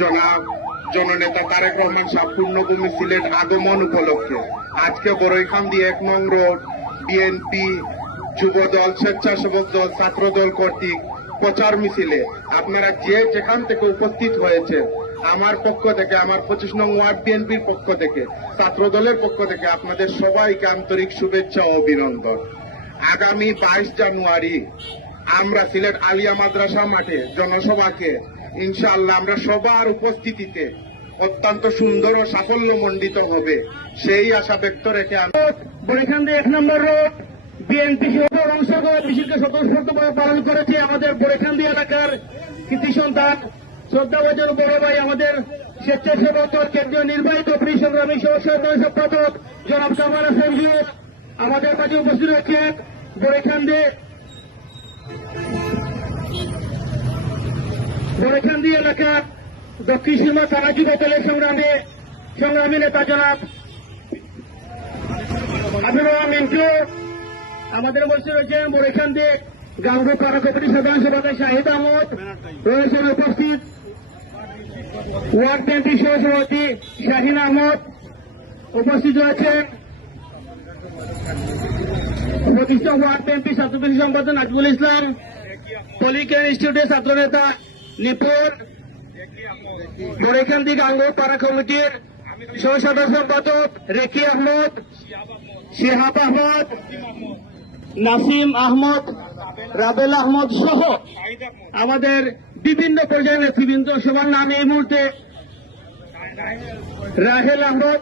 জনাব, জননেতা তারেক রহমান সাহ পূর্ণভূমি সিলেট আগমন উপলক্ষে। আজকে বড়ইখান দিয়ে এক নং রোড বিএনপি যুব দল স্বেচ্ছাসেবক দল ছাত্র দল কর্তৃক প্রচার মিছিলে আপনারা যে যেখান থেকে উপস্থিত হয়েছে আমার পক্ষ থেকে, আমার পঁচিশ নং ওয়ার্ড বিএনপির পক্ষ থেকে ছাত্র দলের পক্ষ থেকে আপনাদের সবাইকে আন্তরিক শুভেচ্ছা ও অভিনন্দন। আগামী বাইশ জানুয়ারি আমরা সিলেট আলিয়া মাদ্রাসা মাঠে জনসভাকে ইনশাআল্লাহ আমরা সবার উপস্থিতিতে অত্যন্ত সুন্দর ও সাফল্যমণ্ডিত হবে। সেই আশা ব্যক্ত রেখে বরিখান এক নম্বর রোড। বিএনপি অংশগ্রহণ স্বতঃস্ফূর্তভাবে পালন করেছে আমাদের বরিখান্দি এলাকার কৃতি সন্তান। শ্রদ্ধাভাজন বড় ভাই আমাদের স্বেচ্ছাসেবক কেন্দ্রীয় নির্বাহী কমিটি সংগ্রামী সম্পাদক জনাব কামাল জিও আমাদের মাঝে উপস্থিত রয়েছেন বরিখান্দি বরিখান্দি এলাকার দক্ষিণ সীমা থানা যুব দলের সংগ্রামে সংগ্রামী নেতা জনাব মিন্টু, আমাদের বলছে রয়েছেন বরিখান দিয়ে গাঙ্গু কারা কমিটির সাধারণ সভাপতি শাহিদ আহমদ, রয়েছেন উপস্থিত ওয়ার্ড সহ সভাপতি শাহিন আহমদ, উপস্থিত রয়েছেন প্রতিষ্ঠা ওয়ার্ড বিএনপি ছাত্রপতি সম্পাদক নাজমুল ইসলাম পলিকেন ইনস্টিটিউটের ছাত্র নেতা নিপুণ। বরিখান দিয়ে গাঙ্গু পাড়া কমিটির সাধারণ সম্পাদক রেকি আহমদ, শিহাব আহমদ, নাসিম আহমদ, রাবেল আহমদ সহ আমাদের বিভিন্ন পর্যায়ের নেতৃবৃন্দ, সবার নাম এই মুহূর্তে রাহেল আহমদ